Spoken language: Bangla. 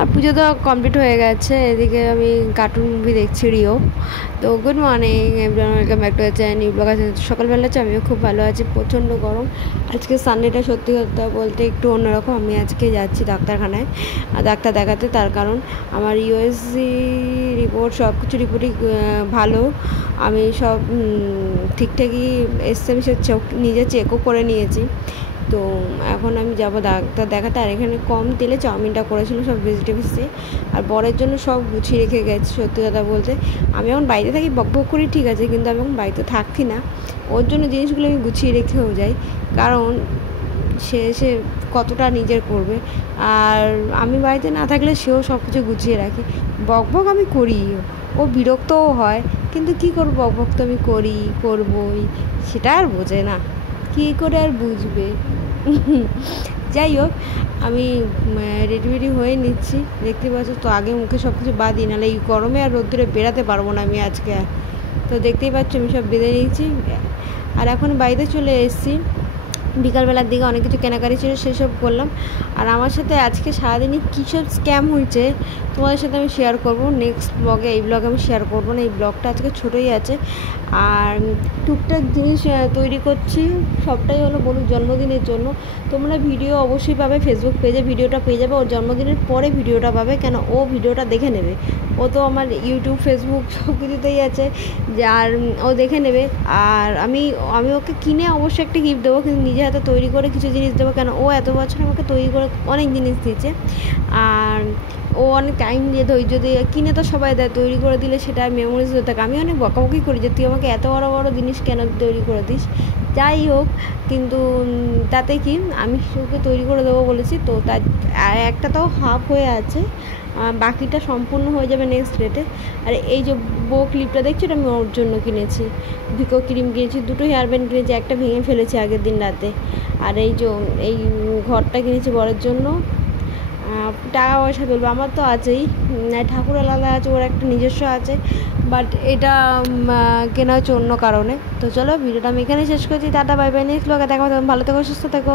আর পুজো তো কমপ্লিট হয়ে গেছে, এদিকে আমি কার্টুন মুভি দেখছি রিও। তো good morning everyone, welcome back to channel new blog. আছে সকালবেলা আছে, আমিও খুব ভালো আছি। প্রচণ্ড গরম আজকে, সানডেটা সত্যি কথা বলতে একটু অন্যরকম। আমি আজকে যাচ্ছি ডাক্তারখানায় ডাক্তার দেখাতে, তার কারণ আমার ইউএসজি রিপোর্ট সব কিছু রিপোর্টই ভালো। আমি সব ঠিকঠাকই এসছে, আমি নিজে চেকও করে নিয়েছি। তো এখন আমি যাব ডাক্তার দেখাতে। আর এখানে কম তেলে চাউমিনটা করেছিল, সব ভেজিটেবলস দিয়ে। আর বরের জন্য সব গুছিয়ে রেখে গেছি। সত্যি কথা বলতে আমি এখন বাড়িতে থাকি, বকবক করি ঠিক আছে, কিন্তু আমি এখন বাড়িতে থাকছি না। ওর জন্য জিনিসগুলো আমি গুছিয়ে রেখেও যাই, কারণ সে কতটা নিজের করবে। আর আমি বাড়িতে না থাকলে সেও সব কিছু গুছিয়ে রাখে। বকবক আমি করি, ও বিরক্তও হয়, কিন্তু কী করবো, বকবক তো আমি করবই। সেটা আর বোঝে না, কী করে আর বুঝবে। যাই হোক, আমি রেডি হয়ে নিচ্ছি, দেখতে পাচ্ছ তো। আগে মুখে সব কিছু বাঁধি, নাহলে এই গরমে আর রোদ্দুরে বেরাতে পারবো না আমি আজকে। তো দেখতেই পাচ্ছ আমি সব বেঁধে নিয়েছি। আর এখন বাড়িতে চলে এসেছি। বিকালবেলার দিকে অনেক কিছু কেনাকাটি ছিল, সেসব করলাম। আর আমার সাথে আজকে সারাদিনই কী সব স্ক্যাম হয়েছে তোমাদের সাথে আমি শেয়ার করব নেক্সট ব্লগে। এই ব্লগে আমি শেয়ার করবো না, এই ব্লগটা আজকে ছোটোই আছে। আর টুকটাক জিনিস তৈরি করছি, সবটাই হলো বলুক জন্মদিনের জন্য। তোমরা ভিডিও অবশ্যই পাবে, ফেসবুক পেজে ভিডিওটা পেয়ে যাবে। ওর জন্মদিনের পরে ভিডিওটা পাবে, কেন ও ভিডিওটা দেখে নেবে। ও তো আমার ইউটিউব ফেসবুক সব কিছুতেই আছে, আর ও দেখে নেবে। আর আমি ওকে কিনে অবশ্যই একটা গিফট দেবো, কিন্তু নিজে হাতে তৈরি করে কিছু জিনিস দেবো, কেন ও এত বছর আমাকে তৈরি করে অনেক জিনিস দিয়েছে। আর ও অনেক টাইম দিয়ে ধৈর্য দিয়ে কিনে তো সবাই দেয়, তৈরি করে দিলে সেটা মেমোরিজ হয়ে থাকে। আমি অনেক বকাবকি করি যে তুই আমাকে এত বড় বড় জিনিস কেন তৈরি করে দিস। যাই হোক, কিন্তু তাতে কি, আমি ওকে তৈরি করে দেবো বলেছি তো, তার একটা তাও হাফ হয়ে আছে, বাকিটা সম্পূর্ণ হয়ে যাবে নেক্সট ডেটে। আর এই যে বো ক্লিপটা দেখছি, এটা আমি ওর জন্য কিনেছি। ভিকো ক্রিম কিনেছি, দুটো হেয়ার ব্যান্ড কিনেছি, একটা ভেঙে ফেলেছি আগের দিন রাতে। আর এই ঘরটা কিনেছি বরের জন্য। টাকা পয়সা তুলবে, আমার তো আছেই, ঠাকুর আলাদা আছে, ওর একটা নিজস্ব আছে, বাট এটা কেনা হচ্ছে অন্য কারণে। তো চলো, ভিডিওটা আমি এখানে শেষ করছি। Tata, bye bye. নেক্সট ব্লগে দেখা হবে, ভালো থেকো, সুস্থ থেকো।